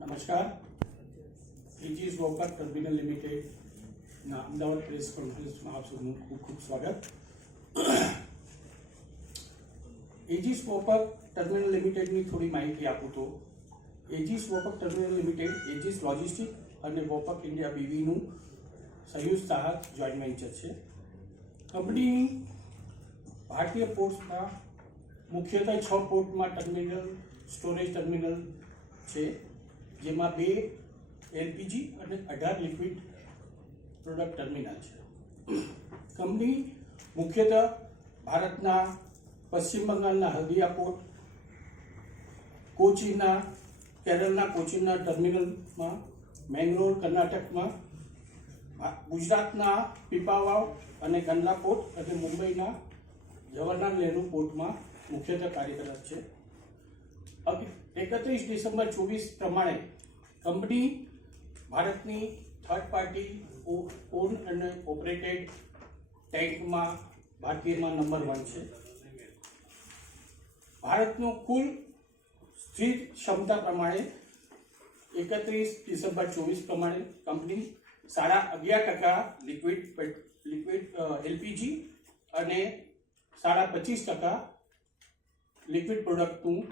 નમસ્કાર. એજીસ વોકર ટર્મિનલ લિમિટેડના અમદાવાદ પ્રેસ કોન્ફરન્સમાં આપ સૌનું ખૂબ ખૂબ સ્વાગત. એજીસ વોકર ટર્મિનલ લિમિટેડની થોડી માહિતી આપું તો એજીસ વોકર ટર્મિનલ લિમિટેડ એજીસ લોજિસ્ટિક અને વોકર ઇન્ડિયા બીવીનું સંયુક્ત સાહસ જોઈન્ટ વેન્ચર છે. કંપનીની ભારતીય પોર્ટ્સમાં મુખ્યત્વે 6 પોર્ટમાં ટર્મિનલ સ્ટોરેજ ટર્મિનલ છે, જેમાં 2 એલપીજી અને 18 લિક્વિડ પ્રોડક્ટ ટર્મિનલ છે. કંપની મુખ્યત્વે ભારતના પશ્ચિમ બંગાળના હલ્દિયા પોર્ટ, કોચીના કેરળના કોચીના ટર્મિનલમાં, મેંગલોર કર્ણાટકમાં, ગુજરાતના પીપાવાવ અને કંડલા પોર્ટ અને મુંબઈના જવાહરલાલ નહેરુ પોર્ટમાં મુખ્યત્વે કાર્યરત છે. 31 ડિસેમ્બર 24 પ્રમાણે કંપની ભારતની થર્ડ પાર્ટી ઓન અને ઓપરેટેડ ટેન્કમાં ભારતીયમાં નંબર 1 છે. ભારતનું કુલ સ્થિર ક્ષમતા પ્રમાણે 31 ડિસેમ્બર 24 પ્રમાણે કંપની 11.5% લિક્વિડ એલપીજી અને 25% લિક્વિડ પ્રોડક્ટનું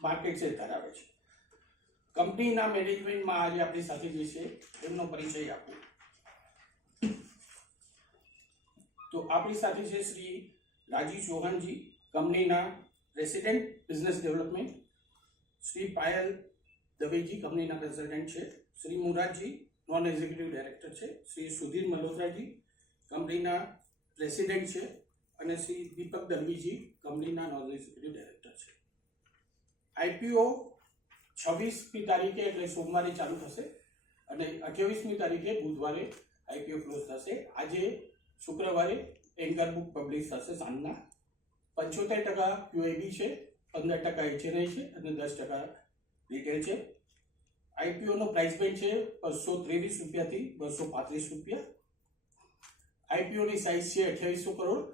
માર્કેટ શેર ધરાવે છે. કંપનીના મેનેજમેન્ટમાં આજે આપણી સાથે જે છે એમનો પરિચય આપું તો આપણી સાથે છે શ્રી રાજીવ ચૌહાણજી, કંપનીના president business development, Shri Payal દવેજી, કંપનીના પ્રેસિડેન્ટ છે, Shri Murarji, non executive director છે, શ્રી સુધીર મલ્હોત્રાજી, કંપનીના પ્રેસિડેન્ટ છે, અને શ્રી દીપક દલવીજી, કંપનીના નોન એક્ઝિક્યુટિવ ડાયરેક્ટર છે. આઈપીઓ 26મી તારીખે એટલે સોમવારે ચાલુ થશે અને 28મી તારીખે બુધવારે આઈપીઓ ક્લોઝ થશે. આજે શુક્રવારે એન્કર બુક પબ્લિશ થશે સાંજના. 75% ક્યુઆઈબી છે, 15% એચએનઆઈ છે અને 10% રિટેલ છે. આઈપીઓનો પ્રાઇસ બેન્ડ છે 223 રૂપિયાથી 235 રૂપિયા. આઈપીઓની સાઇઝ છે 2800 કરોડ.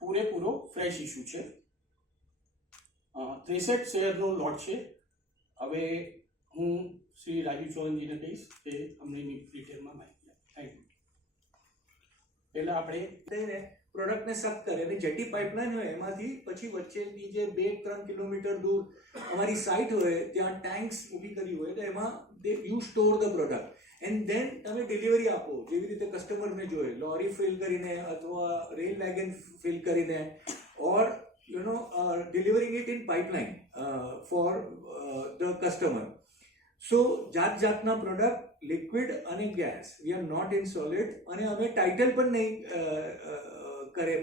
પૂરેપૂરો ફ્રેશ ઇસ્યુ છે. 63 શેરનો લોટ છે. હવે હું શ્રી રાજીવ ચૌહાણજીને કહીશ કે અમને ડિટેલમાં માહિતી આપે. Thank you. પહેલા આપણે પ્રોડક્ટને સક કરે અને જેટી પાઇપલાઇન હોય એમાંથી પછી વચ્ચેની જે 2-3 કિલોમીટર દૂર અમારી સાઇટ હોય ત્યાં ટેન્ક્સ ઊભી કરી હોય તો એમાં you store the product and then તમે ડિલિવરી આપો. જેવી રીતે કસ્ટમરને જોઈએ લોરી ફિલ કરીને અથવા રેલ વેગન ફિલ કરીને or delivering it in pipeline for the customer. So જાતના પ્રોડક્ટ લિક્વિડ અને gas, we are not in solid, અને અમે ટાઇટલ પણ નહીં કરે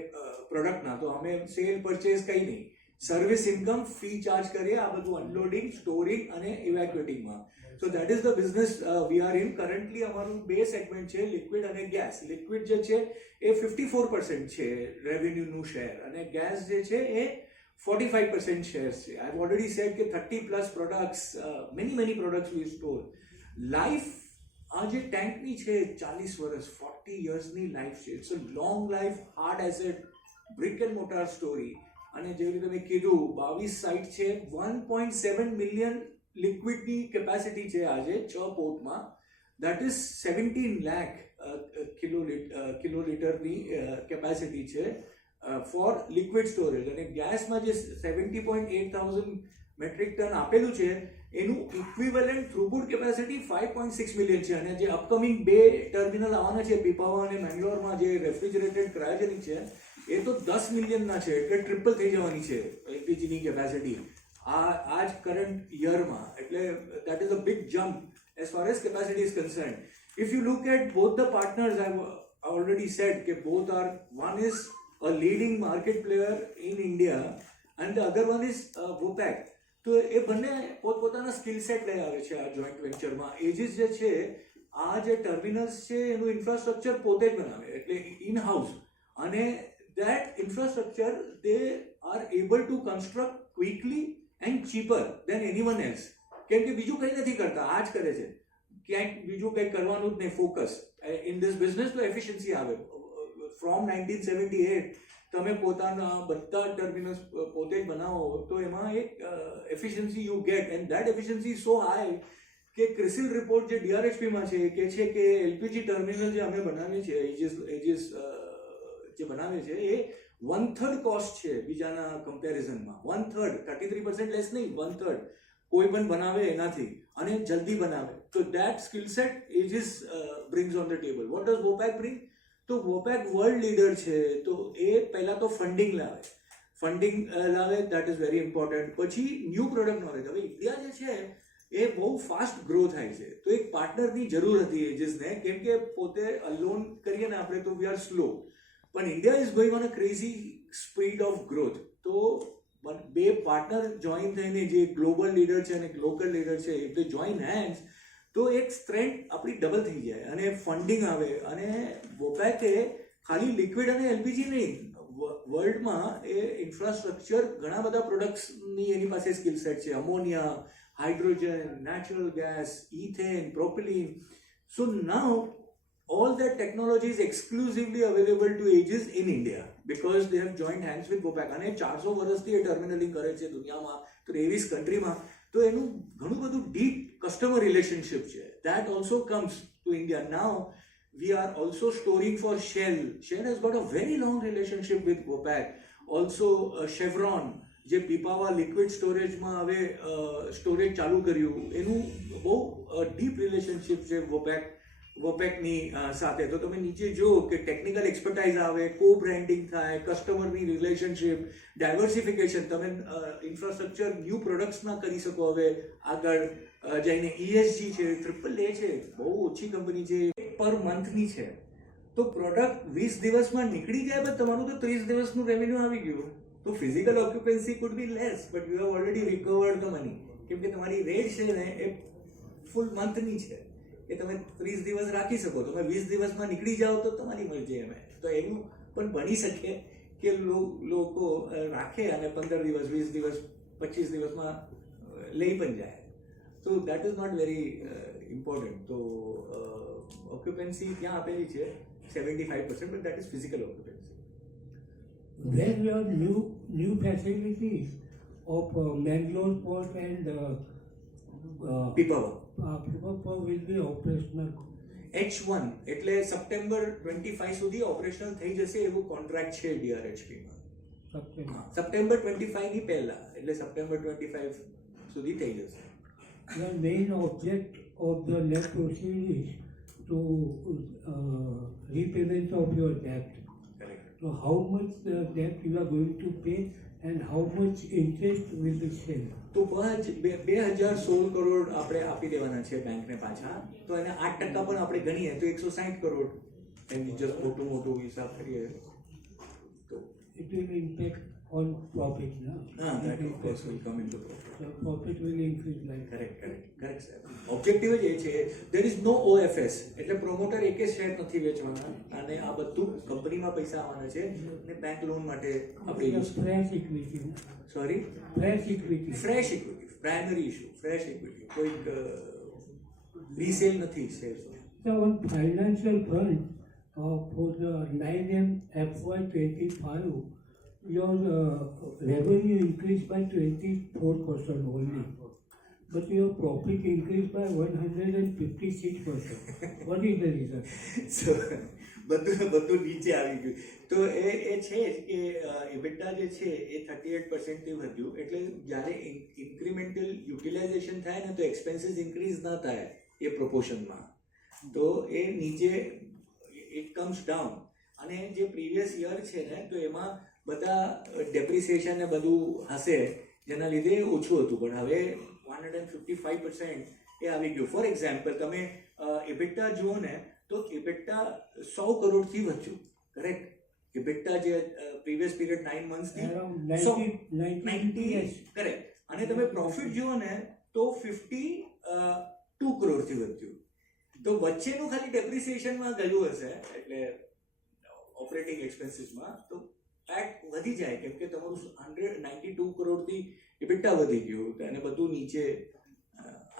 પ્રોડક્ટના, તો અમે સેલ પરચેસ કંઈ નહીં, સર્વિસ ઇન્કમ ફી ચાર્જ કરીએ આ બધું અનલોડિંગ, સ્ટોરિંગ અને ઇવેક્યુએટિંગમાં. So that is the business we are in. Currently અમારું 2 સેગમેન્ટ છે, લિક્વિડ અને ગેસ. લિક્વિડ જે છે એ 54% છે રેવન્યુનું શેર અને ગેસ જે છે એ 45% શેર્સ છે. આઈ હેવ ઓલરેડી સેડ કે 30+ products, many products we store. Life આ જે ટેન્કની છે 40 વર્ષ, 40 યર્સની લાઈફ છે. It's a long life, hard asset, brick and mortar story. અને જેવી રીતે મેં કીધું 22 સાઇટ છે, 1.7 મિલિયન લિક્વિડની કેપેસિટી છે આજે 6 પોર્ટમાં. દેટ ઇઝ 17 લાખ કિલોલીટરની કેપેસિટી છે ફોર લિક્વિડ સ્ટોરેજ. અને ગેસમાં જે 70.8,000 મેટ્રિક ટન આપેલું છે એનું ઇક્વિવેલન્ટ થ્રુપુટ કેપેસિટી 5.6 મિલિયન છે. અને જે અપકમિંગ 2 ટર્મિનલ આવવાના છે પીપાવા અને મેંગ્લોરમાં, જે રેફ્રિજરેટેડ ક્રાયોજેનિક છે, એ તો 10 મિલિયનના છે, એટલે ટ્રિપલ થઈ જવાની છે એલપીજીની કેપેસિટી આ જ કરંટ યરમાં. એટલે that is a big jump as far as capacity is concerned. If you look at both the partners, I've already said that both are, one is a leading market player in India and the other one is Vopak. તો એ બંને પોતપોતાના skill set લઈ આવે છે આ joint વેન્ચરમાં. Edges જે છે આ જે ટર્મિનલ્સ છે એનું ઇન્ફ્રાસ્ટ્રક્ચર પોતે જ બનાવે, એટલે ઇન હાઉસ. અને that infrastructure they are able to construct quickly and cheaper than anyone else. કેમ કે બીજું કંઈ નથી કરતા, આ જ કરે છે. ક્યાંક બીજું કંઈ કરવાનું જ નહીં. ફોકસ ઇન ધીસ બિઝનેસ તો એફિશિયન્સી આવે. ફ્રોમ 1978 તમે પોતાના બધા ટર્મિનલ્સ પોતે જ બનાવો તો એમાં એક efficiency you get and that efficiency so high કે ક્રિસિલ રિપોર્ટ જે DRHPમાં છે કે છે કે LPG ટર્મિનલ જે અમે બનાવીએ છીએ એજીસ જે બનાવીએ છીએ એ 1/3 કોસ્ટ છે બીજાના કમ્પેરિઝનમાં 1/3 33% લેસ નહીં 1/3 કોઈ પણ બનાવે એનાથી અને જલ્દી બનાવે તો that skill set Aegis brings on the table what does Vopak bring તો વોપેક વર્લ્ડ લીડર છે તો એ પહેલા તો ફંડિંગ લાવે ધેટ ઇઝ વેરી ઇમ્પોર્ટન્ટ પછી ન્યૂ પ્રોડક્ટ નોલેજ હવે ઇન્ડિયા જે છે એ બહુ ફાસ્ટ ગ્રો થાય છે તો એક પાર્ટનરની જરૂર હતી એજીસને કેમ કે પોતે અલોન કરીએ ને આપણે તો વી આર સ્લો પણ India is going on a crazy speed of growth તો બે પાર્ટનર જોઈન થઈને જે ગ્લોબલ લીડર છે અને લોકલ લીડર છે ઇફ દે જોઈન હેન્ડ્સ તો એક સ્ટ્રેન્થ આપણી ડબલ થઈ જાય અને ફંડિંગ આવે અને વોપેકે ખાલી લિક્વિડ અને એલપીજી નહીં વર્લ્ડમાં એ ઇન્ફ્રાસ્ટ્રક્ચર ઘણા બધા પ્રોડક્ટ્સની એની પાસે સ્કિલ સેટ છે ammonia hydrogen, natural gas, ethane, propylene. So now all that technology is exclusively available to Aegis in India because they have joined hands with Vopak. અને 400 વર્ષથી એ ટર્મિનલિંગ કરે છે દુનિયામાં 23 કન્ટ્રીમાં તો એનું ઘણું બધું ડીપ કસ્ટમર રિલેશનશિપ છે that also comes to India. Now we are also storing for Shell. Shell has got a very long relationship with Vopak. Also Chevron જે પીપાવા લિક્વિડ સ્ટોરેજમાં હવે સ્ટોરેજ ચાલુ કર્યું એનું બહુ ડીપ રિલેશનશિપ છે વોપેકની સાથે તો તમે નીચે જુઓ કે ટેકનિકલ એક્સપર્ટાઇઝ આવે કો બ્રાન્ડિંગ થાય કસ્ટમરની રિલેશનશિપ ડાયવર્સિફિકેશન તમે ઇન્ફ્રાસ્ટ્રક્ચર ન્યૂ પ્રોડક્ટ્સના કરી શકો હવે આગળ જઈને ESG છે AAA છે બહુ ઓછી કંપની છે પર મંથની છે તો પ્રોડક્ટ 20 દિવસમાં નીકળી જાય પણ તમારું તો 30 દિવસનું રેવન્યુ આવી ગયું તો physical occupancy could be less but you have already recovered the money કેમ કે તમારી રેટ છે ને એ ફૂલ મંથની છે એ તમે 30 દિવસ રાખી શકો તમે 20 દિવસમાં નીકળી જાઓ તો તમારી મરજી એમ તો એવું પણ બની શકે કે લોકો રાખે અને 15 દિવસ 20 દિવસ 25 દિવસમાં લઈ પણ જાય તો that is not very important તો ઓક્યુપન્સી ત્યાં આપેલી છે 75% but that is physical occupancy When your new facilities of Mangalore Port and Pipavav Port will be operational? H1 એટલે સપ્ટેમ્બર 25 સુધી ઓપરેશનલ થઈ જશે એવું કોન્ટ્રાક્ટ છે DRHPમાં સપ્ટેમ્બર 25 ની પહેલા એટલે સપ્ટેમ્બર 25 સુધી થઈ જશે The main object of the net proceeds is to repayment of your debt. So how much debt you are going to pay and how much interest will be saved? તો 2016 કરોડ આપણે આપી દેવાના છે બેંકને પાછા તો એને 8% પણ આપણે ગણીએ તો 160 કરોડ એની જસ્ટ મોટું હિસાબ કરીએ તો It will impact on profit, no? that of course will come into profit. So profit will increase like Correct sir. Objective જ એ છે there is no OFS એટલે પ્રોમોટર એકે શેર નથી વેચવાના અને આ બધું કંપનીમાં પૈસા આવવાના છે અને બેંક લોન માટે આપણે use fresh equity. Sorry Fresh equity. Fresh equity primary issue fresh equity કોઈ રીસેલ નથી share So on financial front, for the 9M FY25, your revenue increased by 24% only, but your profit increased by 156%. What is the reason? સો બધું નીચે આવી ગયું તો એ છે જ કે EBITDA જે છે એ 38% થી વધ્યું એટલે જ્યારે ઇન્ક્રીમેન્ટલ યુટિલાઇઝેશન થાય ને તો એક્સપેન્સીસ ઇન્ક્રીઝ ના થાય એ પ્રોપોર્શનમાં તો એ નીચે ઇટ કમ્સ ડાઉન અને જે પ્રીવિયસ યર છે ને તો એમાં બધા ડેપ્રિસિએશન ને બધું હશે જેના લીધે ઓછું હતું પણ હવે 155% એ આવી ગયું ફોર એક્ઝામ્પલ તમે EBITDA જુઓ ને તો EBITDA 100 કરોડથી વધ્યું કરેક્ટ EBITDA જે પ્રીવિયસ પીરિયડ 9 મંથ્સથી Around 90 કરેક્ટ અને તમે પ્રોફિટ જુઓ ને તો 52 કરોડથી વધ્યું તો વચ્ચેનું ખાલી ડેપ્રિસિએશનમાં ગયું હશે એટલે ઓપરેટિંગ એક્સપેન્સીસમાં તો પેટ વધી જાય કેમ કે તમારું 192 કરોડથી EBITDA વધી ગયું અને બધું નીચે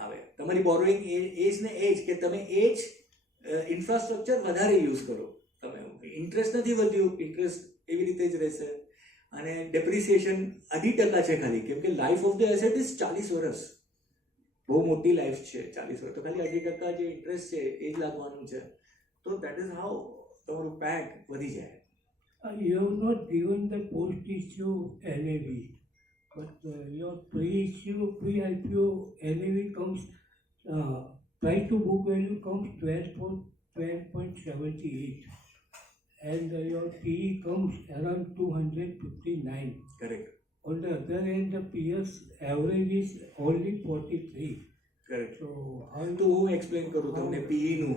આવે તમારી બોરોઈંગ એજ ને એજ કે તમે એજ ઇન્ફ્રાસ્ટ્રક્ચર વધારે યુઝ કરો તમે ઇન્ટરેસ્ટ નથી વધ્યું ઇન્ટરેસ્ટ એવી રીતે જ રહેશે. અને ડેપ્રિસિએશન 2% છે ખાલી, કેમ કે life of the asset is 40 વર્ષ. બહુ મોટી લાઈફ છે 40 વર્ષ, તો ખાલી 2% જે ઇન્ટરેસ્ટ છે એ જ લાગવાનું છે. તો દેટ ઇઝ હાઉ તમારું પેટ વધી જાય. You have not given the post-issue NAV, but your pre-issue, pre-IPO NAV comes, price to book value comes 12.78, and your PE comes around 259. Correct. On the other hand, the peers average is only 43. Correct. So how તો હું explain કરું તમને પીઈનું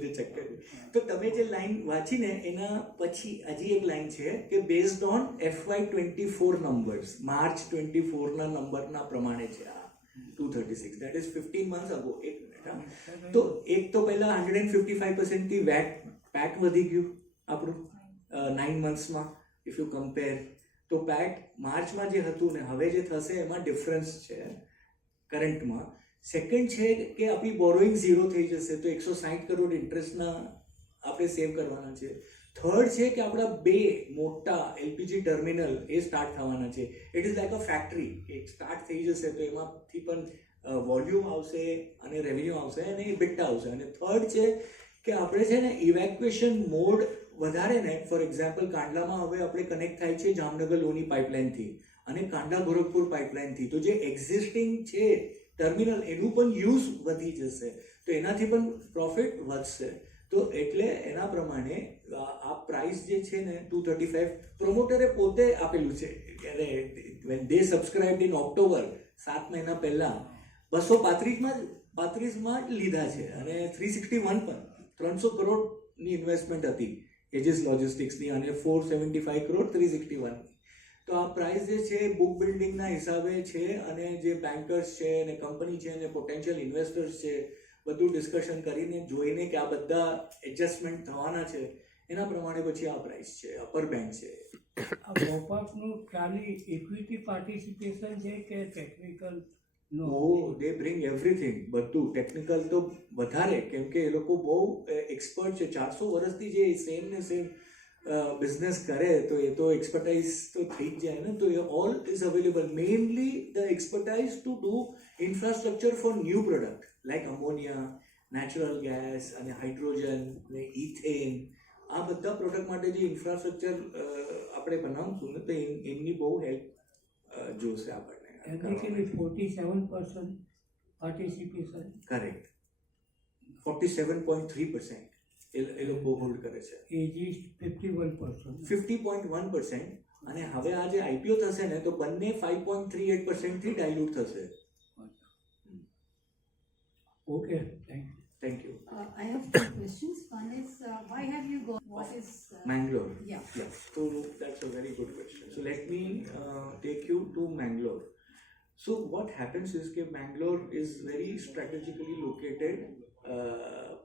જે ચક્કર. તો તમે જે line વાંચીને એના પછી હજી એક લાઈન છે કે based on FY24 numbers, March 24ના નંબરના પ્રમાણે છે આ 236, દેટ ઇઝ 15 months ago. એક મિનિટ હા. તો એક તો પહેલા 155% થી પેટ વધી ગયું આપણું 9 monthsમાં ઇફ યુ કમ્પેર. તો પેટ માર્ચમાં જે હતું ને હવે જે થશે એમાં ડિફરન્સ છે કરંટમાં. સેકન્ડ છે કે આપણી બોરોઈંગ ઝીરો થઈ જશે, તો 160 કરોડ ઇન્ટરેસ્ટના આપણે સેવ કરવાના છે. થર્ડ છે કે આપણા 2 મોટા એલપીજી ટર્મિનલ એ સ્ટાર્ટ થવાના છે. It is like a factory, એક સ્ટાર્ટ થઈ જશે તો એમાંથી પણ વોલ્યુમ આવશે અને રેવન્યુ આવશે અને ઇબિટા આવશે. અને થર્ડ છે કે આપણે છે ને ઇવેક્યુએશન મોડ વધારે ને, ફોર એક્ઝામ્પલ કાંડલામાં હવે આપણે કનેક્ટ થાય છે જામનગર લોની પાઇપલાઇનથી અને કાંડા ગોરખપુર પાઇપલાઇનથી. તો જે એક્ઝિસ્ટિંગ છે ટર્મિનલ એનું પણ યુઝ વધી જશે, તો એનાથી પણ પ્રોફિટ વધશે. તો એટલે એના પ્રમાણે આ પ્રાઇસ જે છે ને 235 પ્રોમોટરે પોતે આપેલું છે. વેન દે સબસ્ક્રાઇબ્ડ ઇન ઓક્ટોબર, 7 મહિના પહેલાં 235માં જ લીધા છે અને 361 પર 300 કરોડની ઇન્વેસ્ટમેન્ટ હતી એજીસ લોજિસ્ટિક્સની અને 475 કરોડ 361. તો આ પ્રાઇસ જે છે બુક બિલ્ડિંગના હિસાબે છે અને જે બેન્કર્સ છે અને કંપની છે અને પોટેન્શિયલ ઇન્વેસ્ટર્સ છે બધું ડિસ્કશન કરીને જોઈને કે આ બધા એડજસ્ટમેન્ટ થવાના છે એના પ્રમાણે પછી આ પ્રાઇસ છે, અપર બેન્ડ છે. આ વોપાકનું ખાલી ઇક્વિટી પાર્ટિસિપેશન છે કે ટેકનિકલ? દે બ્રિંગ એવરીથિંગ, બધું. ટેકનિકલ તો વધારે, કેમ કે એ લોકો બહુ એક્સપર્ટ છે. 400 વર્ષથી જે સેમ ને સેમ બિઝનેસ કરે તો એ તો એક્સપર્ટાઇઝ તો થઈ જ જાય ને. તો એ all is available. Mainly the expertise to do infrastructure for new product like ammonia, natural gas અને હાઇડ્રોજન ને ઇથેન. આ બધા પ્રોડક્ટ માટે જે ઇન્ફ્રાસ્ટ્રક્ચર આપણે બનાવશું ને તો એમની બહુ હેલ્પ જોશે આપણને. Technically 47% participation. કરેક્ટ. 47.3% એ લોકો હોલ્ડ કરે છે. Aegis 51%. 50.1%. અને હવે આ જે આઈપીઓ થશે ને તો બંને 5.38% થી ડાયલ્યુટ થશે. Okay, thank you. Thank you. I have two questions. One is, why have you gone? What is? Mangalore. Yeah. So that's a very good question. So let me take you to Mangalore. So what happens is that Mangalore is very strategically located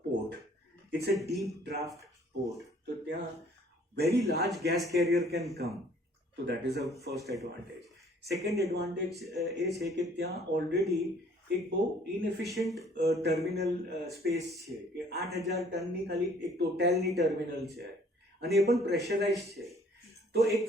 port. It's a deep draft port. So there very large gas carrier can come. So that is the first advantage. Second advantage is that already એક બહુ inefficient terminal space છે કે 8000 ટનની ખાલી એક ટોટલની terminal છે અને એ પણ pressurise છે. તો એક